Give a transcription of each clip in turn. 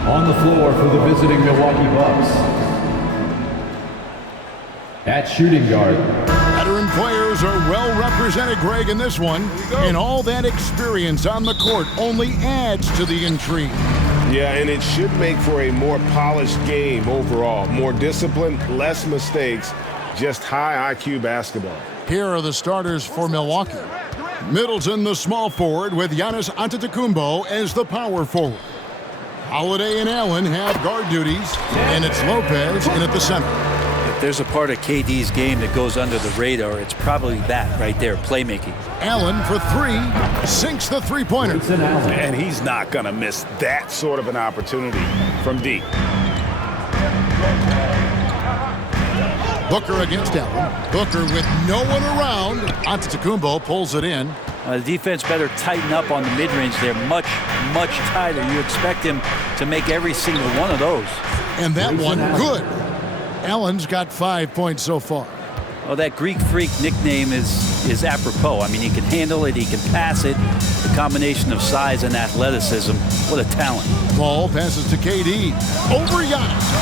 On the floor for the visiting Milwaukee Bucks, at shooting guard. Veteran players are well represented, Greg, in this one. And all that experience on the court only adds to the intrigue. Yeah, and it should make for a more polished game overall. More discipline, less mistakes, just high IQ basketball. Here are the starters for Milwaukee. Middleton, the small forward, with Giannis Antetokounmpo as the power forward. Holiday and Allen have guard duties, and it's Lopez in at the center. If there's a part of KD's game that goes under the radar, it's probably that right there, playmaking. Allen for three, sinks the three-pointer. And he's not going to miss that sort of an opportunity from deep. Booker against Allen. Booker with no one around. Antetokounmpo pulls it in. The defense better tighten up on the mid-range there, much, much tighter. You expect him to make every single one of those. And that one, good. Allen's got 5 points so far. Well, that Greek Freak nickname is apropos. I mean, he can handle it, he can pass it. The combination of size and athleticism, what a talent. Ball passes to KD. Over Giannis.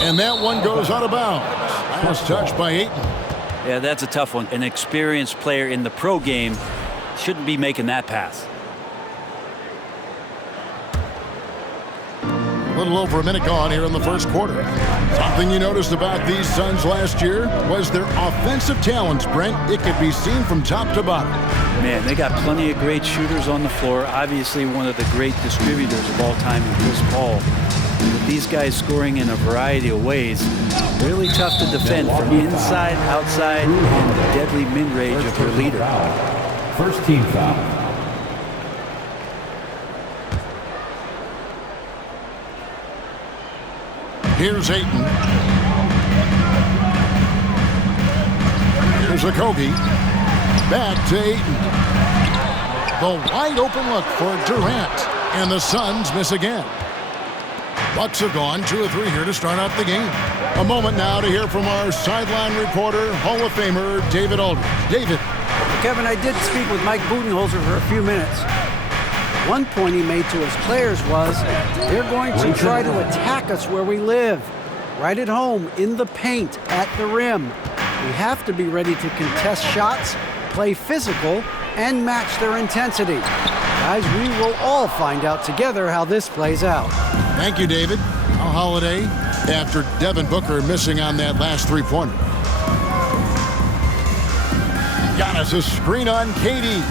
And that one goes out of bounds. Last touch by Ayton. Yeah, that's a tough one. An experienced player in the pro game shouldn't be making that pass. A little over a minute gone here in the first quarter. Something you noticed about these Suns last year was their offensive talents, Brent. It could be seen from top to bottom. Man, they got plenty of great shooters on the floor. Obviously, one of the great distributors of all time in Chris Paul. With these guys scoring in a variety of ways, really tough to defend from inside, outside, and the deadly mid-range of your leader. First team foul. Here's Ayton. Here's Okogie. Back to Ayton. The wide open look for Durant. And the Suns miss again. Bucks have gone 2 of 3 here to start out the game. A moment now to hear from our sideline reporter, Hall of Famer David Aldridge. David. Kevin, I did speak with Mike Budenholzer for a few minutes. One point he made to his players was, they're going to try to attack us where we live. Right at home, in the paint, at the rim. We have to be ready to contest shots, play physical, and match their intensity. Guys, we will all find out together how this plays out. Thank you, David. Now Holiday, after Devin Booker missing on that last three-pointer. Giannis, a screen on KD.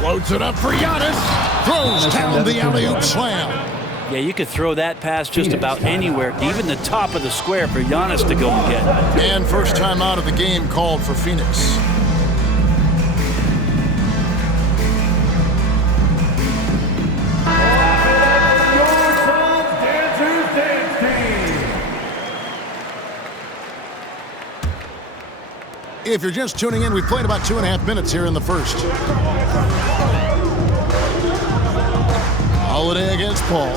Floats it up for Giannis. Throws down the alley-oop slam. Yeah, you could throw that pass just about anywhere, even the top of the square for Giannis to go and get. And first time out of the game called for Phoenix. If you're just tuning in, we've played about 2.5 minutes here in the first. Holiday against Paul.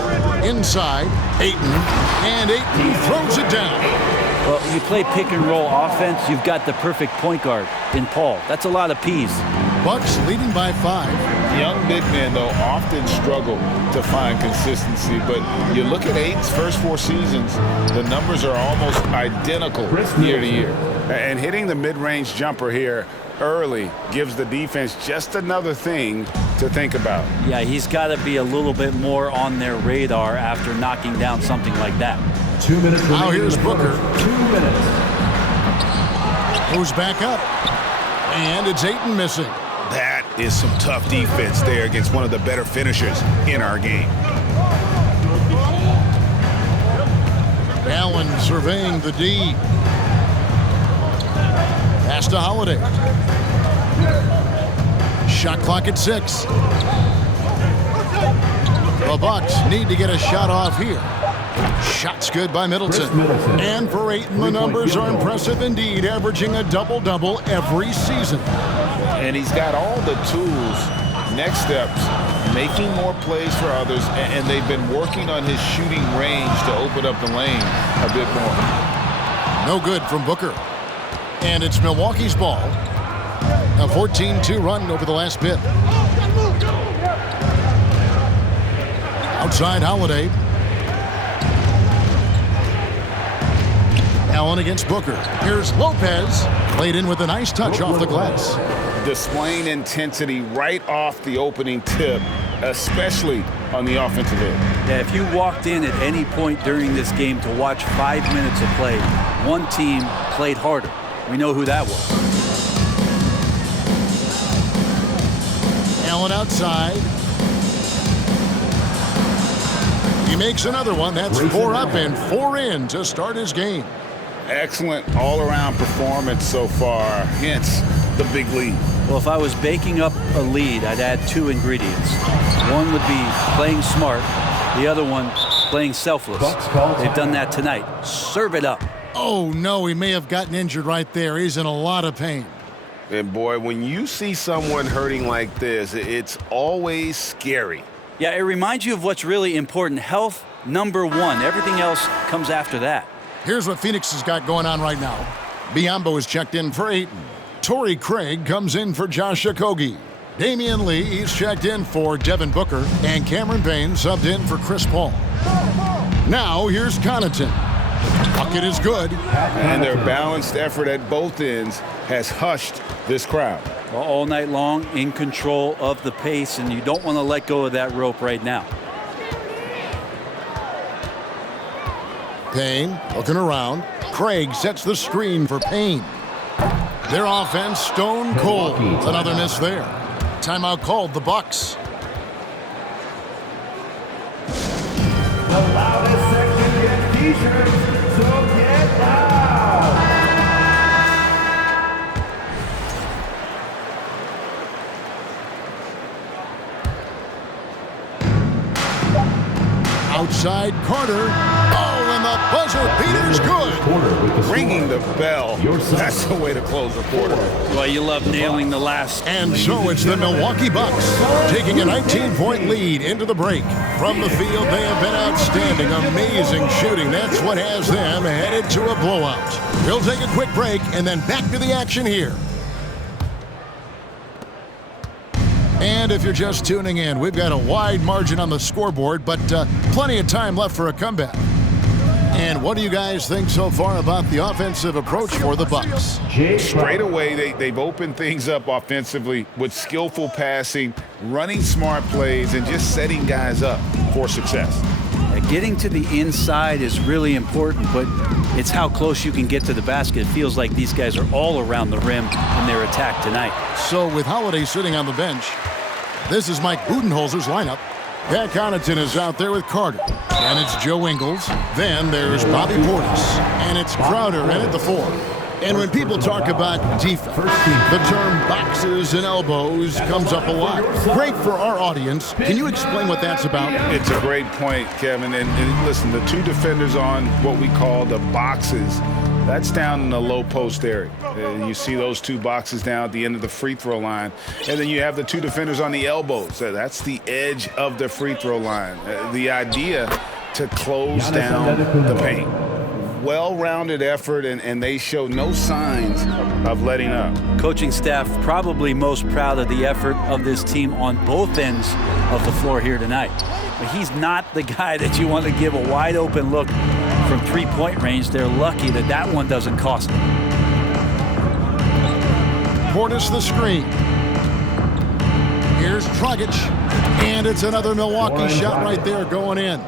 Inside, Ayton. And Ayton throws it down. Well, you play pick and roll offense, you've got the perfect point guard in Paul. That's a lot of P's. Bucks leading by 5. Young big men, though, often struggle to find consistency. But you look at Ayton's first 4 seasons, the numbers are almost identical year to year. And hitting the mid-range jumper here early gives the defense just another thing to think about. Yeah, he's got to be a little bit more on their radar after knocking down something like that. 2 minutes. Now here's Booker. 2 minutes. Goes back up. And it's Ayton missing. That is some tough defense there against one of the better finishers in our game. Allen surveying the D. Pass to Holiday. Shot clock at 6. The Bucks need to get a shot off here. Shot's good by Middleton. And for Ayton, the numbers are impressive indeed, averaging a double-double every season. And he's got all the tools, next steps, making more plays for others, and they've been working on his shooting range to open up the lane a bit more. No good from Booker. And it's Milwaukee's ball. A 14-2 run over the last bit. Outside Holiday. Allen against Booker. Here's Lopez. Played in with a nice touch off the glass. Displaying intensity right off the opening tip, especially on the offensive end. Yeah, if you walked in at any point during this game to watch 5 minutes of play, one team played harder. We know who that was. Allen outside. He makes another one. That's 4 up and 4 in to start his game. Excellent all-around performance so far, hence the big lead. Well, if I was baking up a lead, I'd add 2 ingredients. One would be playing smart. The other one, playing selfless. They've done that tonight. Serve it up. Oh, no, he may have gotten injured right there. He's in a lot of pain. And, boy, when you see someone hurting like this, it's always scary. Yeah, it reminds you of what's really important. Health, number 1. Everything else comes after that. Here's what Phoenix has got going on right now. Biyombo is checked in for Ayton. Torrey Craig comes in for Josh Okogie. Damian Lee is checked in for Devin Booker. And Cameron Payne subbed in for Chris Paul. Now here's Connaughton. Bucket is good. And their balanced effort at both ends has hushed this crowd. Well, all night long, in control of the pace, and you don't want to let go of that rope right now. Payne looking around. Craig sets the screen for Payne. Their offense stone cold. Another miss there. Timeout called the Bucks. The loudest section gets t-shirts, so get loud. Outside Carter. Oh, and the buzzer beater's good. Ringing the bell. That's the way to close the quarter. Well, you love nailing the last. And so it's the Milwaukee Bucks taking a 19-point lead into the break. From the field, they have been outstanding. Amazing shooting. That's what has them headed to a blowout. We'll take a quick break and then back to the action here. And if you're just tuning in, we've got a wide margin on the scoreboard, but plenty of time left for a comeback. And what do you guys think so far about the offensive approach for the Bucks? Straight away, they've opened things up offensively with skillful passing, running smart plays, and just setting guys up for success. Getting to the inside is really important, but it's how close you can get to the basket. It feels like these guys are all around the rim in their attack tonight. So with Holiday sitting on the bench, this is Mike Budenholzer's lineup. Pat Connaughton is out there with Carter. And it's Joe Ingles. Then there's Bobby Portis. And it's Crowder in at the 4. And when people talk about defense, the term boxes and elbows comes up a lot. Great for our audience. Can you explain what that's about? It's a great point, Kevin. And listen, the 2 defenders on what we call the boxes, that's down in the low post area. You see those 2 boxes down at the end of the free throw line. And then you have the 2 defenders on the elbows. That's the edge of the free throw line. The idea to close down the paint. Well-rounded effort, and they show no signs of letting up. Coaching staff probably most proud of the effort of this team on both ends of the floor here tonight. But he's not the guy that you want to give a wide-open look from three-point range. They're lucky that that one doesn't cost them. Portis the screen. Here's Dragic. And it's another Milwaukee shot right there going in.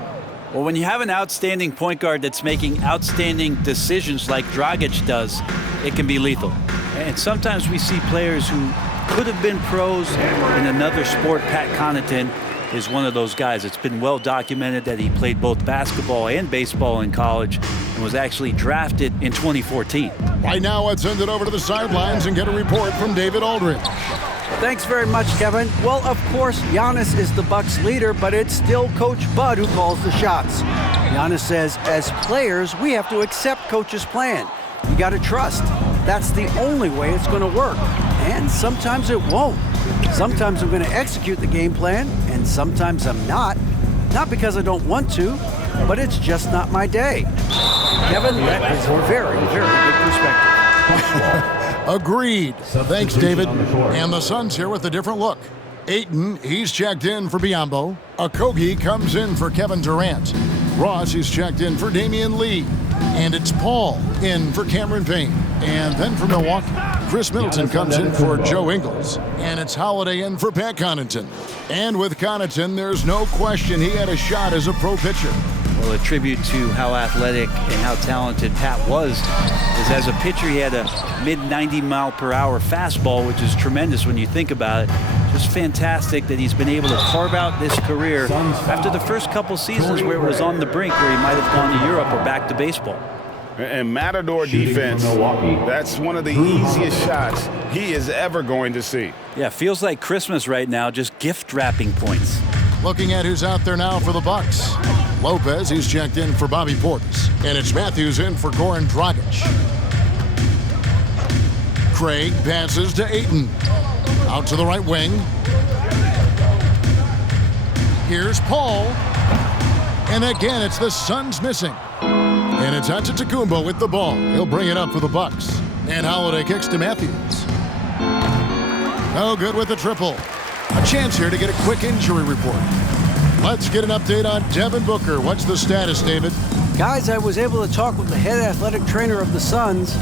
Well, when you have an outstanding point guard that's making outstanding decisions like Dragic does, it can be lethal. And sometimes we see players who could have been pros in another sport. Pat Connaughton is one of those guys. It's been well documented that he played both basketball and baseball in college and was actually drafted in 2014. Right now, let's send it over to the sidelines and get a report from David Aldridge. Thanks very much, Kevin. Well, of course, Giannis is the Bucks leader, but it's still Coach Bud who calls the shots. Giannis says, as players, we have to accept Coach's plan. You got to trust. That's the only way it's going to work. And sometimes it won't. Sometimes I'm going to execute the game plan, and sometimes I'm not. Not because I don't want to, but it's just not my day. Kevin, that is very, very good perspective. Agreed. Thanks, David. And the Suns here with a different look. Ayton, he's checked in for Biyombo. Okogie comes in for Kevin Durant. Ross is checked in for Damian Lee. And it's Paul in for Cameron Payne. And then for Milwaukee, Chris Middleton comes in for Joe Ingles. And it's Holiday in for Pat Connaughton. And with Connaughton, there's no question he had a shot as a pro pitcher. Well, a tribute to how athletic and how talented Pat was is as a pitcher, he had a mid-90-mile-per-hour fastball, which is tremendous when you think about it. Just fantastic that he's been able to carve out this career after the first couple seasons where it was on the brink, where he might have gone to Europe or back to baseball. And Matador defense, that's one of the easiest shots he is ever going to see. Yeah, feels like Christmas right now, just gift wrapping points. Looking at who's out there now for the Bucks. Lopez, he's checked in for Bobby Portis. And it's Matthews in for Goran Dragic. Craig passes to Ayton. Out to the right wing. Here's Paul. And again, it's the Suns missing. And it's Antetokounmpo with the ball. He'll bring it up for the Bucks. And Holiday kicks to Matthews. No good with the triple. A chance here to get a quick injury report. Let's get an update on Devin Booker. What's the status, David? Guys, I was able to talk with the head athletic trainer of the Suns.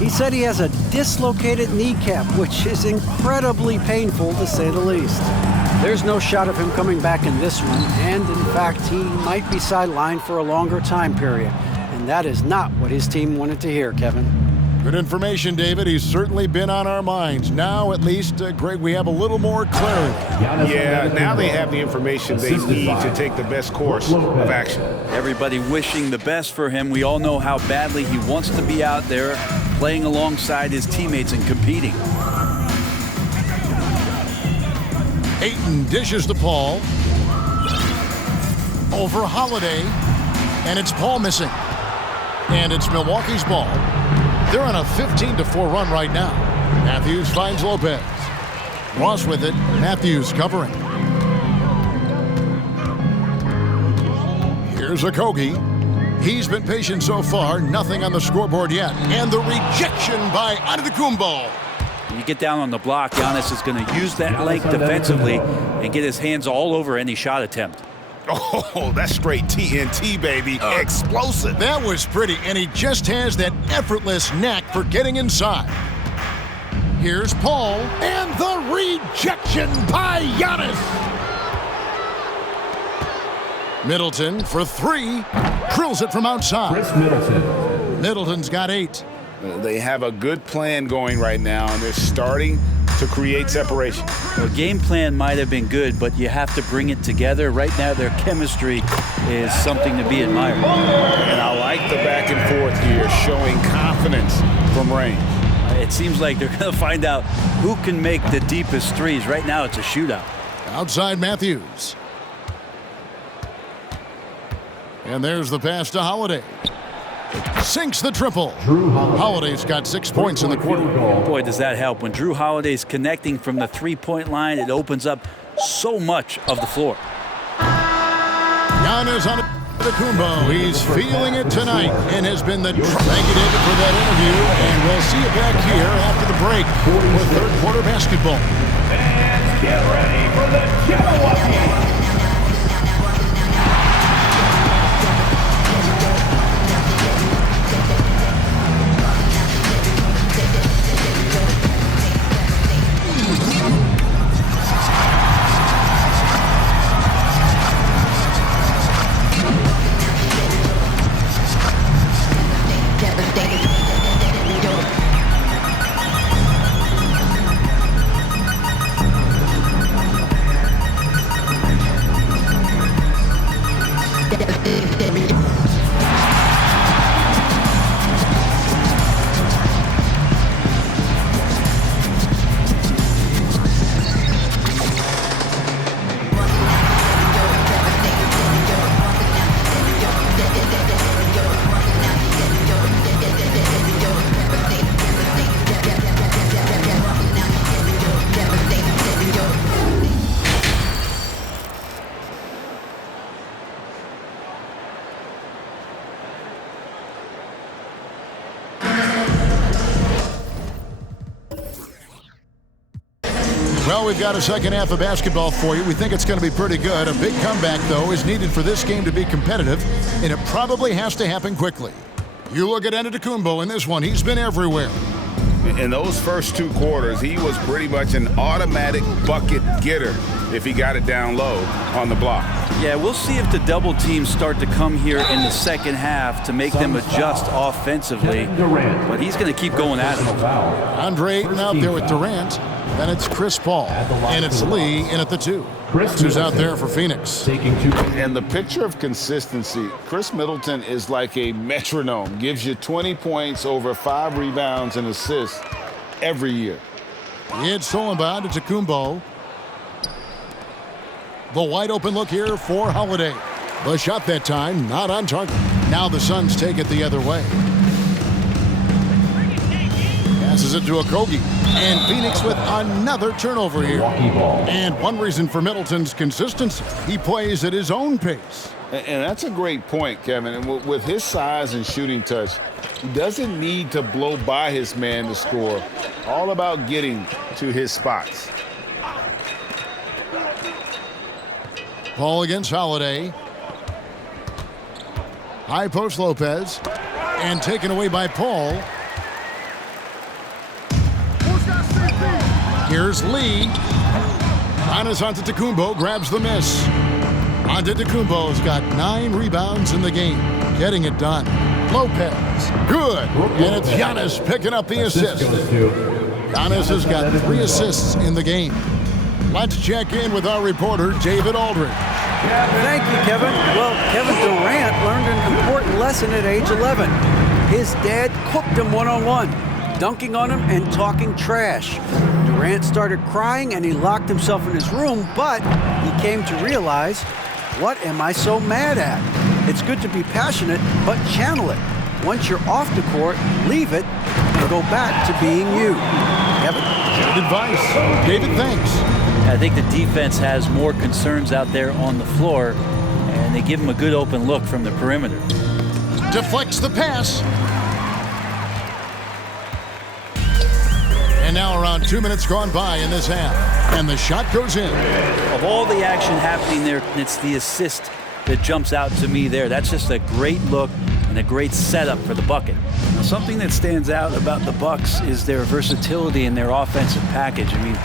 He said he has a dislocated kneecap, which is incredibly painful to say the least. There's no shot of him coming back in this one, and in fact, he might be sidelined for a longer time period. And that is not what his team wanted to hear, Kevin. Good information, David. He's certainly been on our minds. Now, at least, Greg, we have a little more clarity. Yeah, now they have the information they need to take the best course of action. Everybody wishing the best for him. We all know how badly he wants to be out there playing alongside his teammates and competing. Ayton dishes to Paul. Over Holiday. And it's Paul missing. And it's Milwaukee's ball. They're on a 15-4 run right now. Matthews finds Lopez. Ross with it. Matthews covering. Here's Okogie. He's been patient so far. Nothing on the scoreboard yet. And the rejection by Antetokounmpo. You get down on the block, Giannis is going to use that length defensively and get his hands all over any shot attempt. Oh, that's straight TNT, baby. Explosive. That was pretty, and he just has that effortless knack for getting inside. Here's Paul, and the rejection by Giannis. Middleton for three, drills it from outside. Chris Middleton. Middleton's got 8. They have a good plan going right now, and they're starting to create separation. The game plan might have been good, but you have to bring it together. Right now, their chemistry is something to be admired. And I like the back and forth here, showing confidence from range. It seems like they're going to find out who can make the deepest threes. Right now, it's a shootout. Outside Matthews. And there's the pass to Holiday. Sinks the triple. Holiday's got 6 points in the quarter. Boy, does that help. When Drew Holiday's connecting from the three-point line, it opens up so much of the floor. Giannis Antetokounmpo, he's feeling it tonight and has been the... Thank you, David, for that interview. And we'll see you back here after the break with third quarter basketball. And get ready for the Jabberwocky. Well, we've got a second half of basketball for you. We think it's going to be pretty good. A big comeback, though, is needed for this game to be competitive, and it probably has to happen quickly. You look at Antetokounmpo in this one. He's been everywhere. In those first 2 quarters, he was pretty much an automatic bucket getter if he got it down low on the block. Yeah, we'll see if the double teams start to come here in the second half to make them adjust offensively. But he's going to keep going at it. Andre Ayton out there with Durant. Then it's Chris Paul. And it's Lee in at the 2. Who's out there for Phoenix. And the picture of consistency, Chris Middleton is like a metronome. Gives you 20 points, over 5 rebounds and assists every year. It's stolen by Antetokounmpo. The wide open look here for Holiday. The shot that time not on target. Now the Suns take it the other way. Passes it to Okogie. And Phoenix with another turnover here. And one reason for Middleton's consistency, he plays at his own pace. And that's a great point, Kevin. And with his size and shooting touch, he doesn't need to blow by his man to score. All about getting to his spots. Paul against Holiday. High post Lopez. And taken away by Paul. Here's Lee. Giannis Antetokounmpo grabs the miss. Antetokounmpo's got 9 rebounds in the game. Getting it done. Lopez. Good. And it's Giannis picking up the assist. Giannis has got 3 assists in the game. Let's check in with our reporter, David Aldridge. Thank you, Kevin. Well, Kevin Durant learned an important lesson at age 11. His dad cooked him one-on-one, dunking on him and talking trash. Durant started crying and he locked himself in his room, but he came to realize, what am I so mad at? It's good to be passionate, but channel it. Once you're off the court, leave it and go back to being you. Kevin? Good advice. David, thanks. I think the defense has more concerns out there on the floor, and they give him a good open look from the perimeter. Deflects the pass. And now around 2 minutes gone by in this half. And the shot goes in. Of all the action happening there, it's the assist that jumps out to me there. That's just a great look and a great setup for the bucket. Now, something that stands out about the Bucks is their versatility in their offensive package. I mean,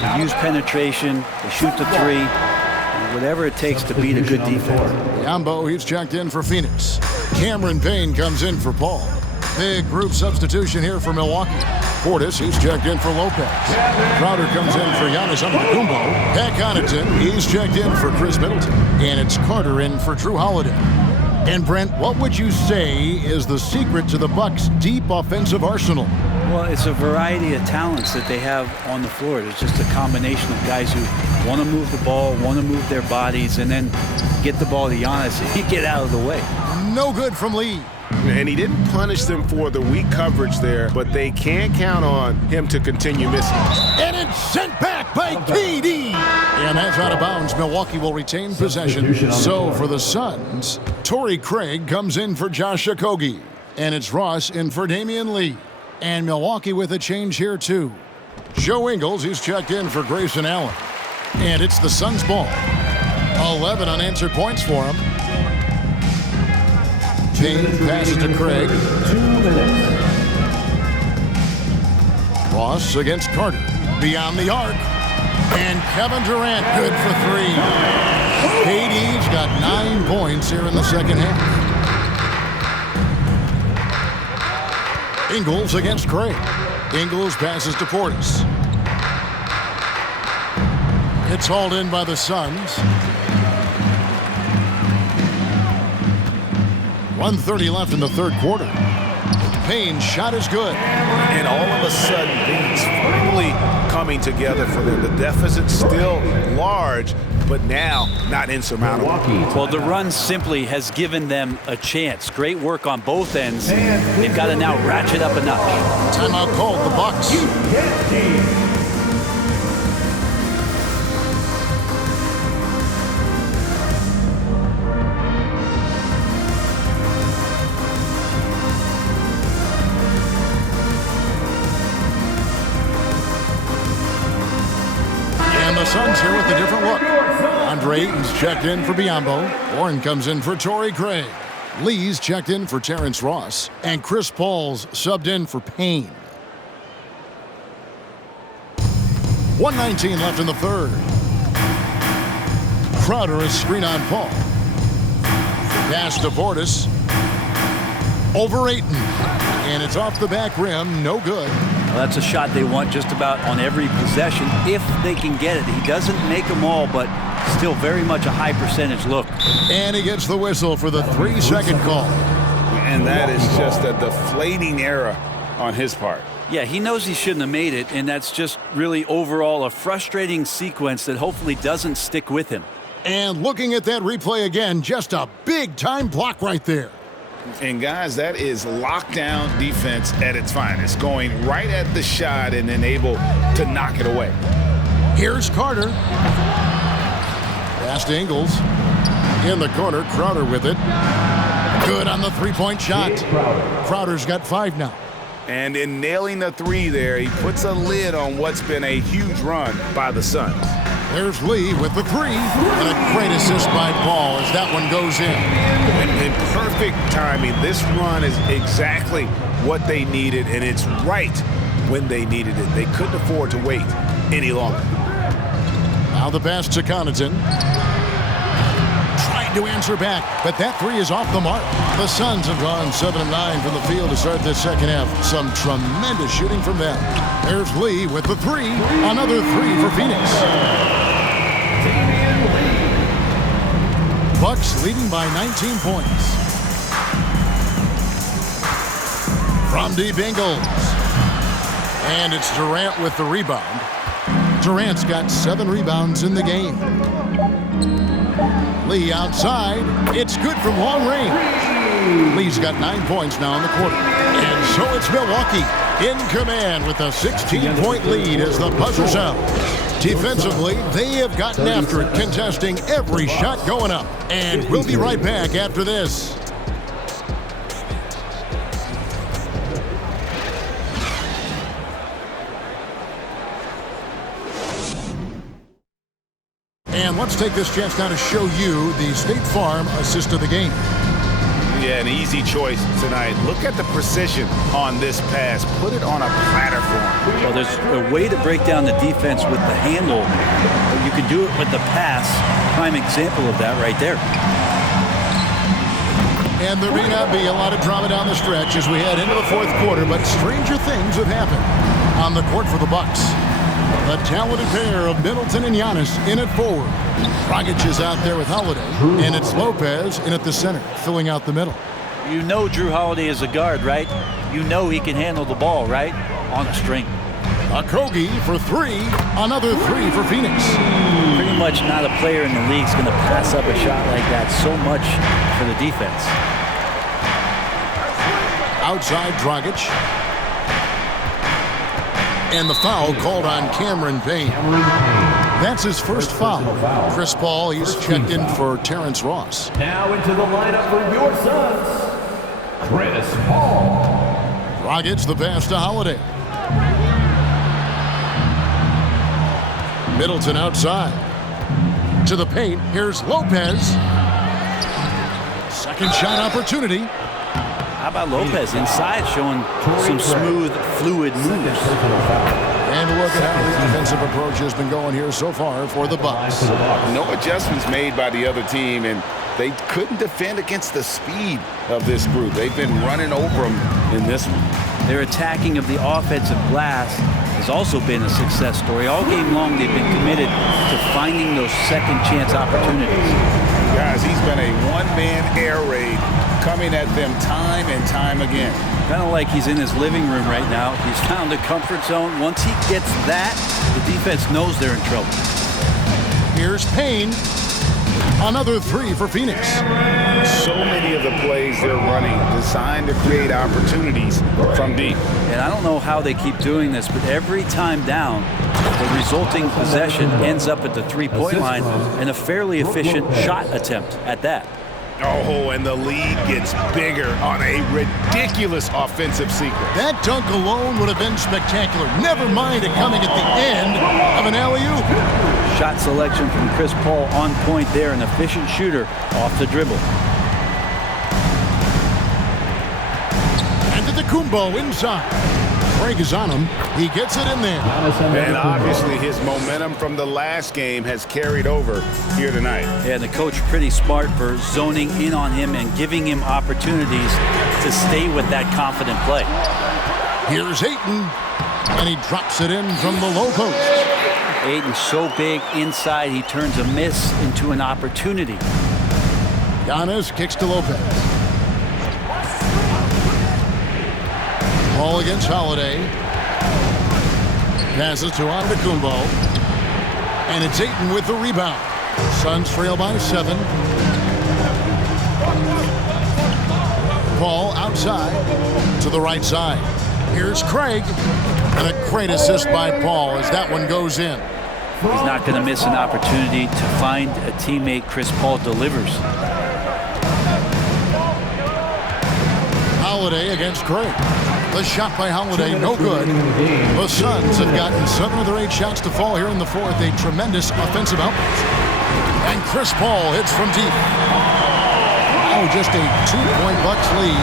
they use penetration, they shoot the 3, and whatever it takes to beat a good defense. Yambo, he's checked in for Phoenix. Cameron Payne comes in for Paul. Big group substitution here for Milwaukee. Portis, he's checked in for Lopez. Crowder comes in for Giannis Antetokounmpo. Pat Connaughton, he's checked in for Chris Middleton. And it's Carter in for Drew Holiday. And Brent, what would you say is the secret to the Bucks' deep offensive arsenal? Well, it's a variety of talents that they have on the floor. There's just a combination of guys who want to move the ball, want to move their bodies, and then get the ball to Giannis and get out of the way. No good from Lee. And he didn't punish them for the weak coverage there, but they can't count on him to continue missing. And it's sent back by KD. And that's out of bounds. Milwaukee will retain possession. So for the Suns, Torrey Craig comes in for Josh Okogie. And it's Ross in for Damian Lee. And Milwaukee with a change here too. Joe Ingles, he's checked in for Grayson Allen. And it's the Suns' ball. 11 unanswered points for him. Payne passes to Craig. 2 minutes. Ross against Carter. Beyond the arc. And Kevin Durant good for 3. KD's got 9 points here in the second half. Ingles against Craig. Ingles passes to Portis. It's hauled in by the Suns. 1:30 left in the third quarter. Payne's shot is good. And all of a sudden, things finally coming together for them. The deficit's still large, but now not insurmountable. Well, the run simply has given them a chance. Great work on both ends. They've got to now ratchet up a notch. Timeout called the Bucks. Suns here with a different look. Andre Ayton's checked in for Biyombo. Warren comes in for Torrey Craig. Lee's checked in for Terrence Ross. And Chris Paul's subbed in for Payne. 1:19 left in the third. Crowder is screen on Paul. Pass to Portis. Over Ayton. And it's off the back rim. No good. Well, that's a shot they want just about on every possession if they can get it. He doesn't make them all, but still very much a high percentage look. And he gets the whistle for the 3-second call. And that is just a deflating error on his part. Yeah, he knows he shouldn't have made it, and that's just really overall a frustrating sequence that hopefully doesn't stick with him. And looking at that replay again, just a big-time block right there. And, guys, that is lockdown defense at its finest, going right at the shot and then able to knock it away. Here's Carter. Pass to Ingles. In the corner, Crowder with it. Good on the three-point shot. Crowder's got 5 now. And in nailing the 3 there, he puts a lid on what's been a huge run by the Suns. There's Lee with the 3. And a great assist by Paul as that one goes in. In perfect timing. This run is exactly what they needed, and it's right when they needed it. They couldn't afford to wait any longer. Now the pass to Connaughton. Trying to answer back, but that 3 is off the mark. The Suns have gone 7 of 9 from the field to start this second half. Some tremendous shooting from them. There's Lee with the 3. Another 3 for Phoenix. Bucks leading by 19 points. From deep Ingles. And it's Durant with the rebound. Durant's got 7 rebounds in the game. Lee outside. It's good from long range. Lee's got 9 points now in the quarter. And so it's Milwaukee in command with a 16-point lead as the buzzer sounds. Defensively, they have gotten after it, contesting every shot going up. And we'll be right back after this. And let's take this chance now to show you the State Farm assist of the game. Yeah, an easy choice tonight. Look at the precision on this pass. Put it on a platter for him. Well, there's a way to break down the defense with the handle. You can do it with the pass. Prime example of that right there. And there may not be a lot of drama down the stretch as we head into the fourth quarter, but stranger things have happened on the court for the Bucks. The talented pair of Middleton and Giannis in at forward. Dragic is out there with Holiday, and it's Lopez in at the center, filling out the middle. You know Drew Holiday is a guard, right? You know he can handle the ball, right? On a string. Okogie for 3. Another 3 for Phoenix. Pretty much not a player in the league is going to pass up a shot like that so much for the defense. Outside Dragic. And the foul called on Cameron Payne. That's his first foul. Chris Paul, he's checked in for Terrence Ross. Now into the lineup for your Suns, Chris Paul. Dragic the pass to Holiday. Middleton outside. To the paint, here's Lopez. Second shot opportunity. How about Lopez inside showing some smooth, fluid moves? And look at how the defensive approach has been going here so far for the Bucks. No adjustments made by the other team, and they couldn't defend against the speed of this group. They've been running over them in this one. Their attacking of the offensive glass has also been a success story. All game long, they've been committed to finding those second chance opportunities. Guys, he's been a one-man air raid coming at them time and time again. Kind of like he's in his living room right now. He's found a comfort zone. Once he gets that, the defense knows they're in trouble. Here's Payne. Another 3 for Phoenix. So many of the plays they're running designed to create opportunities from deep. And I don't know how they keep doing this, but every time down, the resulting possession ends up at the three-point line and a fairly efficient shot attempt at that. Oh, and the lead gets bigger on a ridiculous offensive sequence. That dunk alone would have been spectacular. Never mind it coming at the end of an alley-oop. Shot selection from Chris Paul on point there, an efficient shooter off the dribble. Antetokounmpo inside. Craig is on him. He gets it in there. And obviously his momentum from the last game has carried over here tonight. Yeah, and the coach pretty smart for zoning in on him and giving him opportunities to stay with that confident play. Here's Ayton, and he drops it in from the low post. Ayton's so big inside, he turns a miss into an opportunity. Giannis kicks to Lopez. Ball against Holiday. Passes to Antetokounmpo. And it's Ayton with the rebound. Suns trail by 7. Ball outside to the right side. Here's Craig. And a great assist by Paul as that one goes in. He's not going to miss an opportunity to find a teammate. Chris Paul delivers. Holiday against Craig. The shot by Holiday, no good. The Suns have gotten 7 of their 8 shots to fall here in the fourth. A tremendous offensive outburst. And Chris Paul hits from deep. Oh, just a 2-point Bucks lead.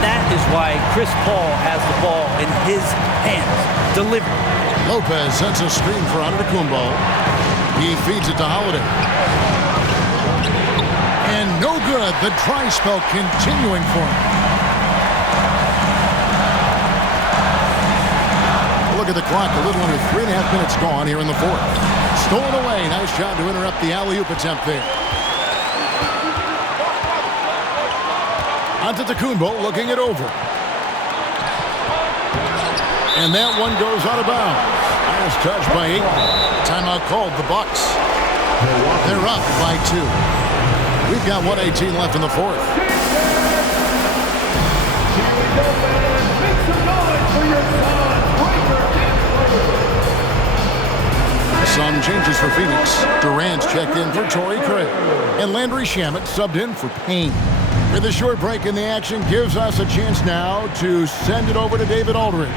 That is why Chris Paul has the ball in his hands. Deliver. Lopez sends a screen for Antetokounmpo. He feeds it to Holiday. And no good. The dry spell continuing for him. Look at the clock, a little under 3.5 minutes gone here in the fourth. Stolen away. Nice job to interrupt the alley-oop attempt there. Antetokounmpo looking it over. And that one goes out of bounds. Last touch by 8. Timeout called, the Bucks. They're up by 2. We've got 1:18 left in the fourth. Some changes for Phoenix. Durant's checked in for Torrey Craig. And Landry Shamet subbed in for Payne. With a short break in the action gives us a chance now to send it over to David Aldridge.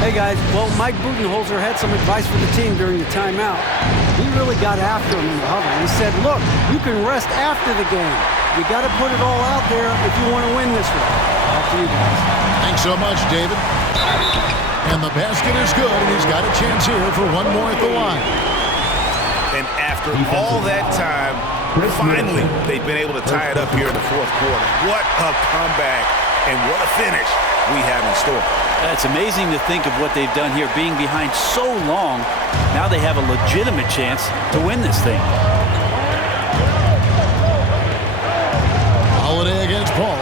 Hey guys, well, Mike Budenholzer had some advice for the team during the timeout. He really got after him in the huddle. He said, look, you can rest after the game. You got to put it all out there if you want to win this one. Back to you guys. Thanks so much, David. And the basket is good, and he's got a chance here for one more at the line. And after all that time, finally, they've been able to tie it up here in the fourth quarter. What a comeback, and what a finish we have in store. It's amazing to think of what they've done here, being behind so long. Now they have a legitimate chance to win this thing. Holiday against Paul.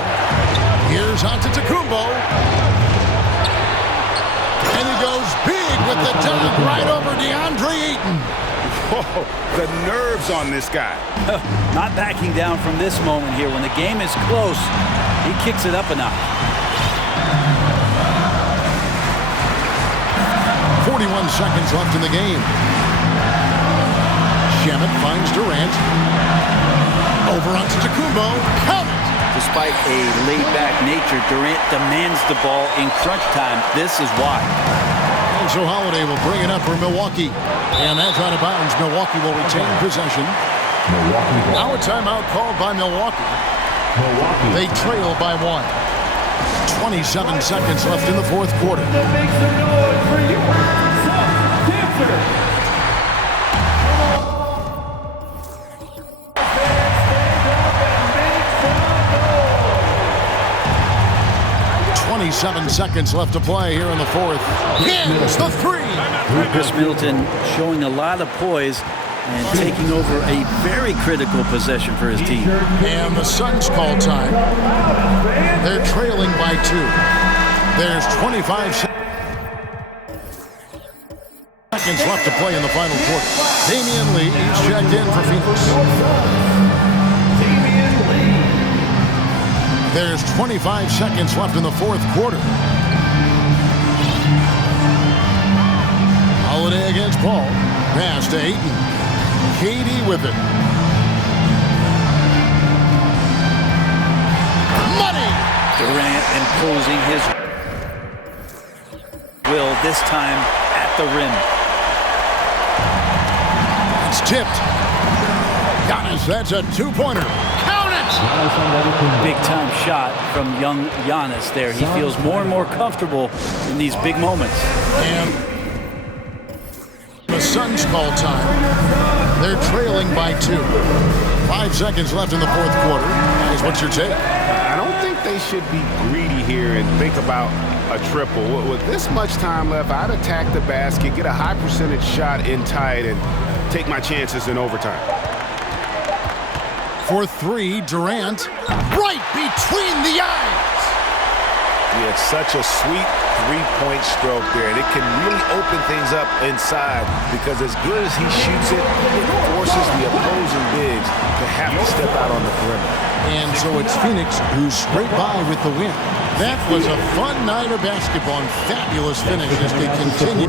Here's Antetokounmpo. And he goes big with the dunk right over DeAndre Ayton. Whoa, the nerves on this guy. Not backing down from this moment here. When the game is close, he kicks it up a notch. 41 seconds left in the game. Shamet finds Durant. Over onto Antetokounmpo. Count it! Despite a laid-back nature, Durant demands the ball in crunch time. This is why. And so Holiday will bring it up for Milwaukee. And that's out of bounds. Milwaukee will retain possession. Now a timeout called by Milwaukee. They trail by 1. 27 seconds left in the fourth quarter. Make some noise for your Dancer. 27 seconds left to play here in the fourth. Hits the 3. Chris Middleton showing a lot of poise and taking over a very critical possession for his team. And the Suns call time. They're trailing by 2. There's 25 seconds left to play in the final quarter. Damian Lee is checked in for Phoenix. There's 25 seconds left in the fourth quarter. Holiday against Paul. Pass to Ayton. KD with it. Durant imposing his will, this time at the rim. It's tipped. Giannis, that's a two-pointer. Count it! Big-time shot from young Giannis there. He feels more and more comfortable in these big moments. And the Suns call time. They're trailing by 2. 5 seconds left in the fourth quarter. Guys, what's your take? I don't think they should be greedy here and think about a triple. With this much time left, I'd attack the basket, get a high percentage shot in tight, and take my chances in overtime. For 3, Durant. Right between the eyes! He had such a sweet three-point stroke there, and it can really open things up inside because as good as he shoots it, it forces the opposing bigs to have to step out on the perimeter. And so it's Phoenix who's straight by with the win. That was a fun night of basketball and fabulous finish as they continue.